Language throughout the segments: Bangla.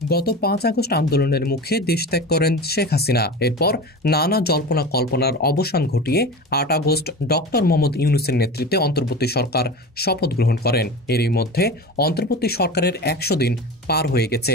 গত ৫ আগস্ট আন্দোলনের মুখে দেশ ত্যাগ করেন শেখ হাসিনা। এরপর নানা জল্পনা কল্পনার অবসান ঘটিয়ে ৮ আগস্ট ডক্টর মোহাম্মদ ইউনূসের নেতৃত্বে অন্তর্বর্তী সরকার শপথ গ্রহণ করেন। এরই মধ্যে অন্তর্বর্তী সরকারের ১০০ দিন পার হয়ে গেছে।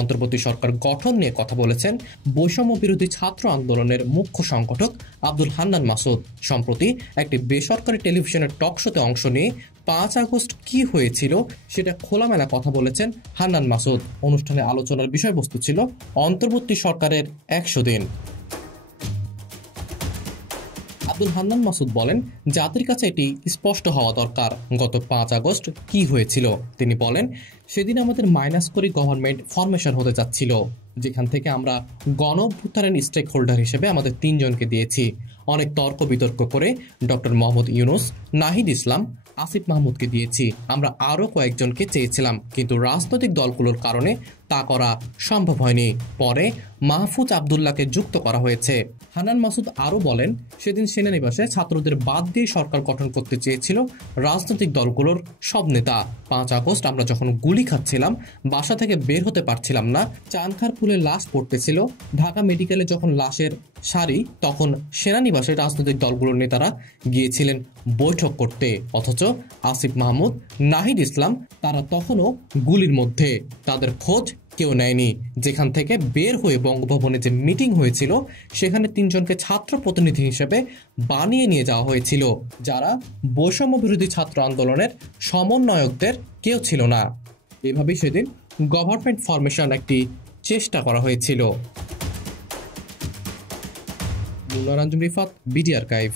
অন্তর্বর্তী সরকার গঠন নিয়ে কথা বলেছেন বৈষম্য বিরোধী ছাত্র আন্দোলনের মুখ্য সংগঠক আব্দুল হান্নান মাসুদ। সম্প্রতি একটি বেসরকারি টেলিভিশনের টকশোতে অংশ নিয়ে ৫ আগস্ট কি হয়েছিল সেটা খোলামেলা কথা বলেছেন হান্নান মাসুদ। অনুষ্ঠানে আলোচনার বিষয়বস্তু ছিল অন্তর্বর্তী সরকারের ১০০ দিন। আব্দুল হান্নান মাসুদ বলেন, জাতির কাছে এটি স্পষ্ট হওয়া দরকার গত ৫ আগস্ট কি হয়েছিল। তিনি বলেন, সেদিন আমাদের মাইনাস করে গভর্নমেন্ট ফরমেশন হতে যাচ্ছিল, যেখান থেকে আমরা গণ অভ্যুত্থানের স্টেক হোল্ডার হিসেবে আমাদের ৩ জনকে দিয়েছি। অনেক তর্ক বিতর্ক করে ডক্টর মোহাম্মদ ইউনূস, নাহিদ ইসলাম, আসিফ মাহমুদকে দিয়েছি। আমরা আরও কয়েকজনকে চেয়েছিলাম, কিন্তু রাজনৈতিক দলগুলোর কারণে তা করা সম্ভব হয়নি। পরে মাহফুজ আবদুল্লাহকে যুক্ত করা হয়েছে। হান্নান মাসুদ আরও বলেন, সেদিন সেনানিবাসে ছাত্রদের বাদ দিয়ে সরকার গঠন করতে চেয়েছিল রাজনৈতিক দলগুলোর সব নেতা। ৫ আগস্ট আমরা যখন গুলি খাচ্ছিলাম, বাসা থেকে বের হতে পারছিলাম না, চানখার পুলে লাশ পড়তেছিল, ঢাকা মেডিকেলে যখন লাশের সারি, তখন সেনানিবাসে রাজনৈতিক দলগুলোর নেতারা গিয়েছিলেন বৈঠক করতে। অথচ আসিফ মাহমুদ, নাহিদ ইসলাম তারা তখনও গুলির মধ্যে, তাদের খোঁজ কেউ নেয়নি। যেখান থেকে বের হয়ে বঙ্গভবনে যে মিটিং হয়েছিল, সেখানে ৩ জনকে ছাত্র প্রতিনিধি হিসেবে বানিয়ে নিয়ে যাওয়া হয়েছিল, যারা বৈষম্য বিরোধী ছাত্র আন্দোলনের সমন্বয়কদের কেউ ছিল না। এভাবেই সেদিন গভর্নমেন্ট ফরমেশন একটি চেষ্টা করা হয়েছিল। মুন্নার আঞ্জুম রিফাত, বিডি আর্কাইভ।